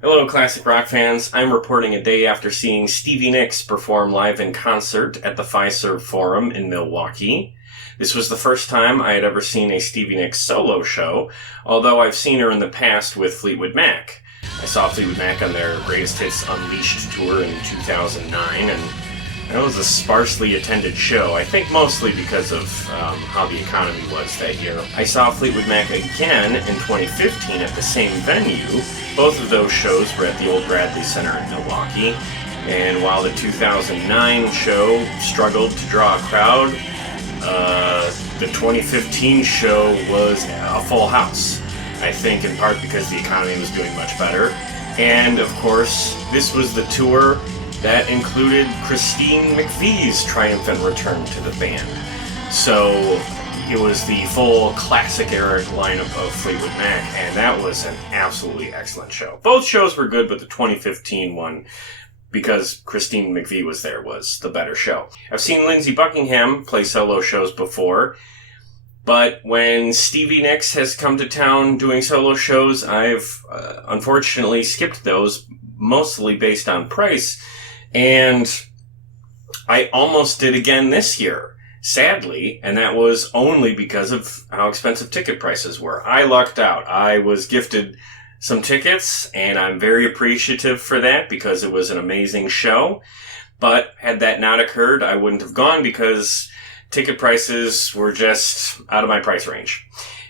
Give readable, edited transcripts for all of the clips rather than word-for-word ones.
Hello, classic rock fans. I'm reporting a day after seeing Stevie Nicks perform live in concert at the Fiserv Forum in Milwaukee. This was the first time I had ever seen a Stevie Nicks solo show, although I've seen her in the past with Fleetwood Mac. I saw Fleetwood Mac on their Greatest Hits Unleashed tour in 2009, and that was a sparsely attended show, I think mostly because of how the economy was that year. I saw Fleetwood Mac again in 2015 at the same venue. Both of those shows were at the old Bradley Center in Milwaukee, and while the 2009 show struggled to draw a crowd, the 2015 show was a full house. I think in part because the economy was doing much better. And of course, this was the tour that included Christine McVie's triumphant return to the band. So it was the full classic era lineup of Fleetwood Mac, and that was an absolutely excellent show. Both shows were good, but the 2015 one, because Christine McVie was there, was the better show. I've seen Lindsey Buckingham play solo shows before, but when Stevie Nicks has come to town doing solo shows, I've unfortunately skipped those, mostly based on price. And I almost did again this year, sadly, and that was only because of how expensive ticket prices were. I lucked out. I was gifted some tickets, and I'm very appreciative for that because it was an amazing show. But had that not occurred, I wouldn't have gone because ticket prices were just out of my price range.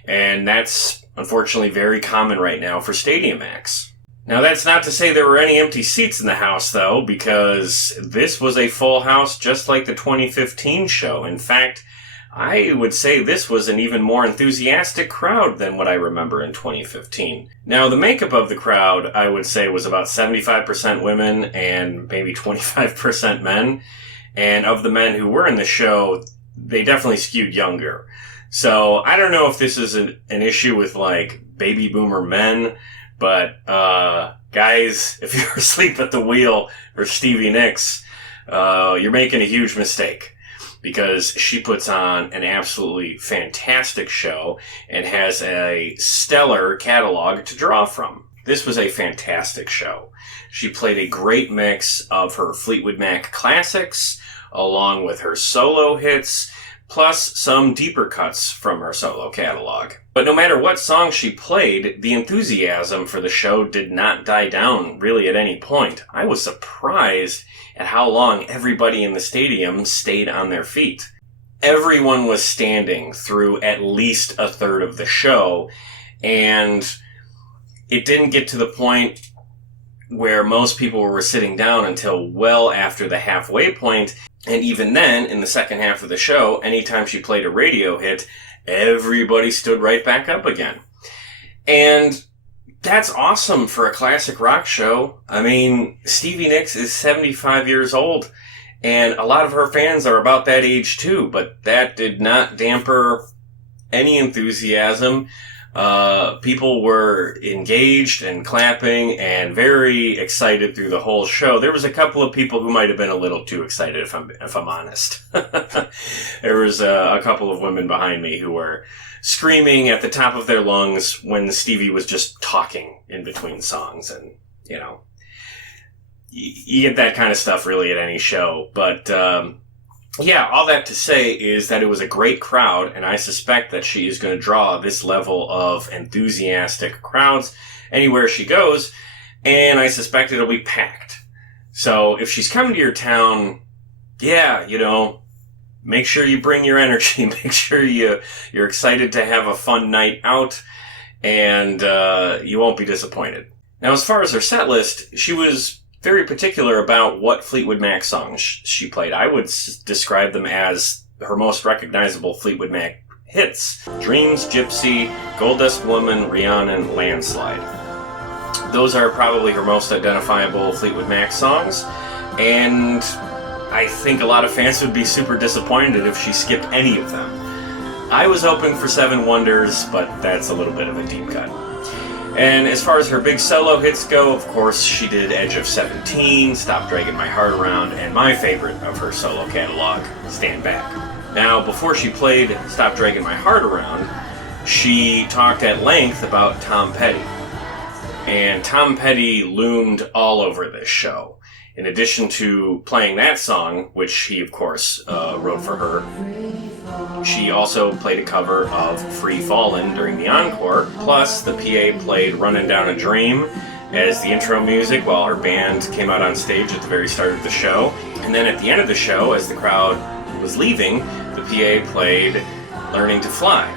And that's unfortunately very common right now for stadium acts. Now, that's not to say there were any empty seats in the house, though, because this was a full house just like the 2015 show. In fact, I would say this was an even more enthusiastic crowd than what I remember in 2015. Now, the makeup of the crowd, I would say, was about 75% women and maybe 25% men. And of the men who were in the show, they definitely skewed younger. So I don't know if this is an issue with, like, baby boomer men, but, guys, if you're asleep at the wheel for Stevie Nicks, you're making a huge mistake because she puts on an absolutely fantastic show and has a stellar catalog to draw from. This was a fantastic show. She played a great mix of her Fleetwood Mac classics along with her solo hits, plus some deeper cuts from her solo catalog. But no matter what song she played, the enthusiasm for the show did not die down really at any point. I was surprised at how long everybody in the stadium stayed on their feet. Everyone was standing through at least a third of the show, and it didn't get to the point where most people were sitting down until well after the halfway point. And even then, in the second half of the show, anytime she played a radio hit, everybody stood right back up again. And that's awesome for a classic rock show. I mean, Stevie Nicks is 75 years old, and a lot of her fans are about that age too, but that did not damper any enthusiasm. People were engaged and clapping and very excited through the whole show. There was a couple of people who might have been a little too excited, if I'm honest. There was a couple of women behind me who were screaming at the top of their lungs when Stevie was just talking in between songs, and you know, you get that kind of stuff really at any show, but. Yeah, all that to say is that it was a great crowd, and I suspect that she is going to draw this level of enthusiastic crowds anywhere she goes, and I suspect it'll be packed. So if she's coming to your town, yeah, you know, make sure you bring your energy, make sure you're excited to have a fun night out, and you won't be disappointed. Now, as far as her set list, she was very particular about what Fleetwood Mac songs she played. I would describe them as her most recognizable Fleetwood Mac hits. Dreams, Gypsy, Gold-Dust Woman, Rhiannon, Landslide. Those are probably her most identifiable Fleetwood Mac songs, and I think a lot of fans would be super disappointed if she skipped any of them. I was hoping for Seven Wonders, but that's a little bit of a deep cut. And as far as her big solo hits go, of course, she did Edge of 17, Stop Dragging My Heart Around, and my favorite of her solo catalog, Stand Back. Now, before she played Stop Dragging My Heart Around, she talked at length about Tom Petty. And Tom Petty loomed all over this show. In addition to playing that song, which he, of course, wrote for her, she also played a cover of Free Fallin' during the encore. Plus, the PA played Runnin' Down a Dream as the intro music while her band came out on stage at the very start of the show. And then at the end of the show, as the crowd was leaving, the PA played Learning to Fly.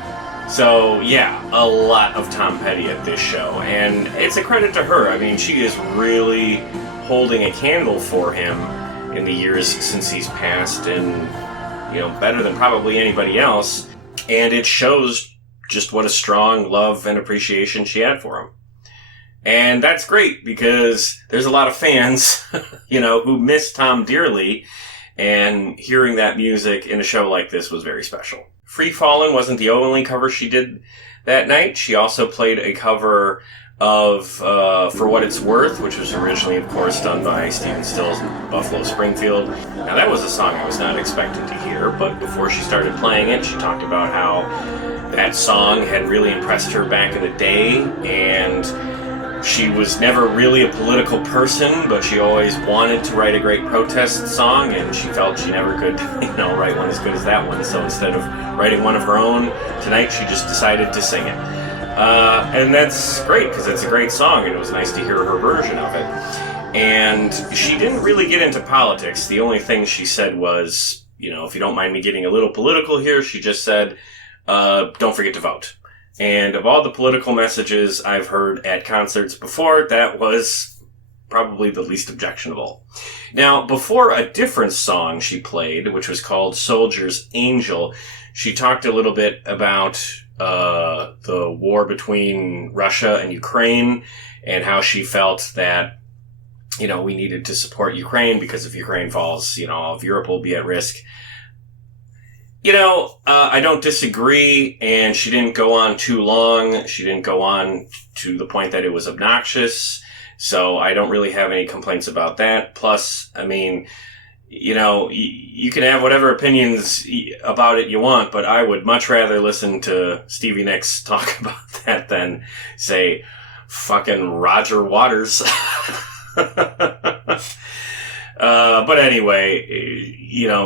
So, yeah, a lot of Tom Petty at this show. And it's a credit to her. I mean, she is really holding a candle for him in the years since he's passed, and, better than probably anybody else. And it shows just what a strong love and appreciation she had for him. And that's great, because there's a lot of fans, who miss Tom dearly, and hearing that music in a show like this was very special. Free Fallin' wasn't the only cover she did that night. She also played a cover of For What It's Worth, which was originally, of course, done by Stephen Stills and Buffalo Springfield. Now, that was a song I was not expecting to hear, but before she started playing it, she talked about how that song had really impressed her back in the day, and she was never really a political person, but she always wanted to write a great protest song, and she felt she never could, write one as good as that one. So instead of writing one of her own, tonight she just decided to sing it. And that's great, because it's a great song, and it was nice to hear her version of it. And she didn't really get into politics. The only thing she said was, if you don't mind me getting a little political here, she just said, don't forget to vote. And of all the political messages I've heard at concerts before, that was probably the least objectionable. Now, before a different song she played, which was called Soldier's Angel, she talked a little bit about the war between Russia and Ukraine, and how she felt that, we needed to support Ukraine, because if Ukraine falls, all of Europe will be at risk. I don't disagree, and she didn't go on too long. She didn't go on to the point that it was obnoxious, so I don't really have any complaints about that. Plus, I mean, you can have whatever opinions about it you want, but I would much rather listen to Stevie Nicks talk about that than, say, fucking Roger Waters. But anyway,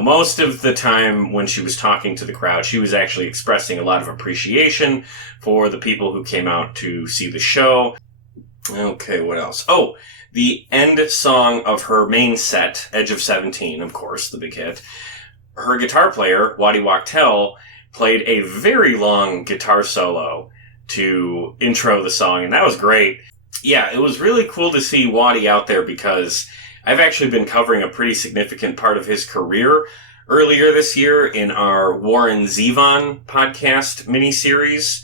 most of the time when she was talking to the crowd, she was actually expressing a lot of appreciation for the people who came out to see the show. Okay, what else? Oh, the end song of her main set, Edge of 17, of course, the big hit. Her guitar player, Waddy Wachtel, played a very long guitar solo to intro the song, and that was great. Yeah, it was really cool to see Waddy out there, because I've actually been covering a pretty significant part of his career earlier this year in our Warren Zevon podcast miniseries.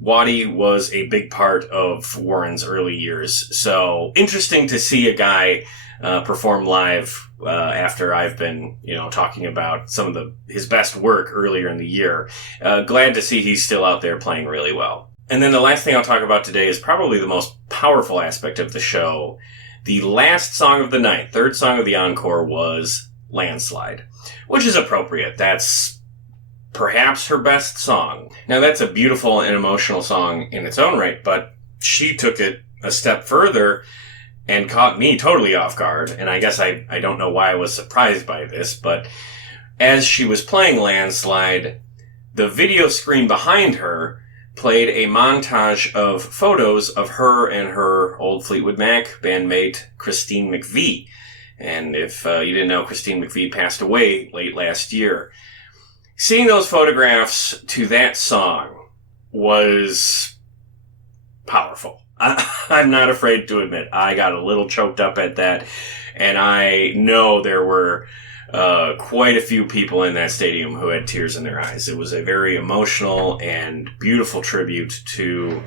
Waddy was a big part of Warren's early years, so interesting to see a guy perform live after I've been, talking about some of his best work earlier in the year. Glad to see he's still out there playing really well. And then the last thing I'll talk about today is probably the most powerful aspect of the show. The last song of the night, third song of the encore, was Landslide, which is appropriate. That's perhaps her best song. Now, that's a beautiful and emotional song in its own right, but she took it a step further and caught me totally off guard. And I guess I don't know why I was surprised by this, but as she was playing Landslide, the video screen behind her played a montage of photos of her and her old Fleetwood Mac bandmate, Christine McVie. And if you didn't know, Christine McVie passed away late last year. Seeing those photographs to that song was powerful. I'm not afraid to admit, I got a little choked up at that, and I know there were quite a few people in that stadium who had tears in their eyes. It was a very emotional and beautiful tribute to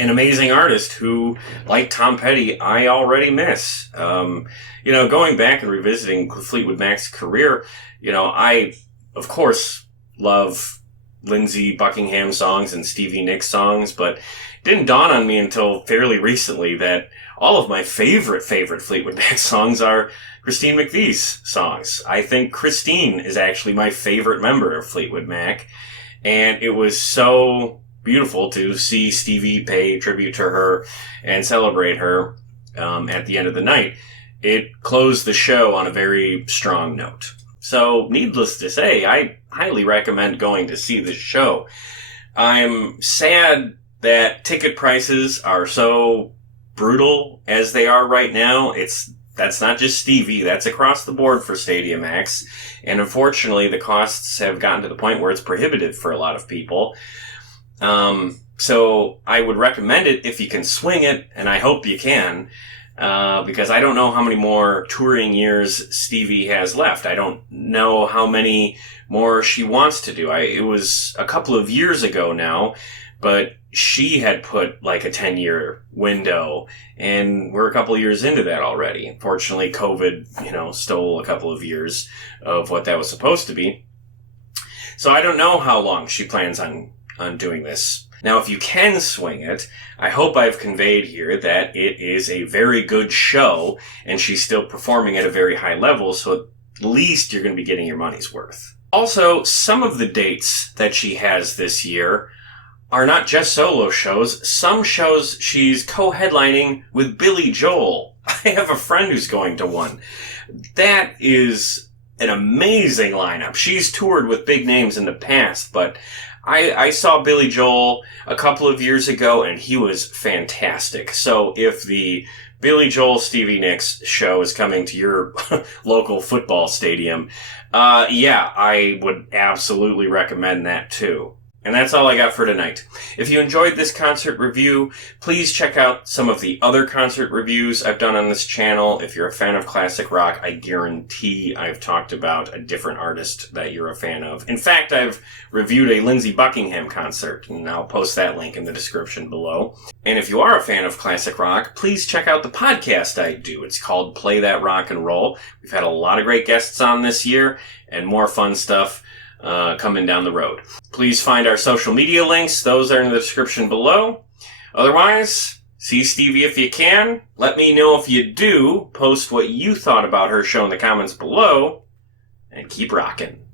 an amazing artist who, like Tom Petty, I already miss. Going back and revisiting Fleetwood Mac's career, I, of course, love Lindsey Buckingham songs and Stevie Nicks songs, but it didn't dawn on me until fairly recently that all of my favorite Fleetwood Mac songs are Christine McVie's songs. I think Christine is actually my favorite member of Fleetwood Mac, and it was so beautiful to see Stevie pay tribute to her and celebrate her at the end of the night. It closed the show on a very strong note. So, needless to say, I highly recommend going to see this show. I'm sad that ticket prices are so brutal as they are right now. That's not just Stevie, that's across the board for Stadium acts. And unfortunately, the costs have gotten to the point where it's prohibitive for a lot of people. So I would recommend it if you can swing it, and I hope you can. Because I don't know how many more touring years Stevie has left. I don't know how many more she wants to do. It was a couple of years ago now, but she had put like a 10-year window, and we're a couple of years into that already. Unfortunately, COVID, stole a couple of years of what that was supposed to be. So I don't know how long she plans on doing this. Now, if you can swing it, I hope I've conveyed here that it is a very good show, and she's still performing at a very high level, so at least you're going to be getting your money's worth. Also, some of the dates that she has this year are not just solo shows. Some shows she's co-headlining with Billy Joel. I have a friend who's going to one. That is an amazing lineup. She's toured with big names in the past, but I saw Billy Joel a couple of years ago, and he was fantastic. So if the Billy Joel Stevie Nicks show is coming to your local football stadium, I would absolutely recommend that too. And that's all I got for tonight. If you enjoyed this concert review, please check out some of the other concert reviews I've done on this channel. If you're a fan of classic rock, I guarantee I've talked about a different artist that you're a fan of. In fact, I've reviewed a Lindsey Buckingham concert, and I'll post that link in the description below. And if you are a fan of classic rock, please check out the podcast I do. It's called Play That Rock and Roll. We've had a lot of great guests on this year, and more fun stuff coming down the road. Please find our social media links. Those are in the description below. Otherwise, see Stevie if you can. Let me know if you do. Post what you thought about her show in the comments below. And keep rocking.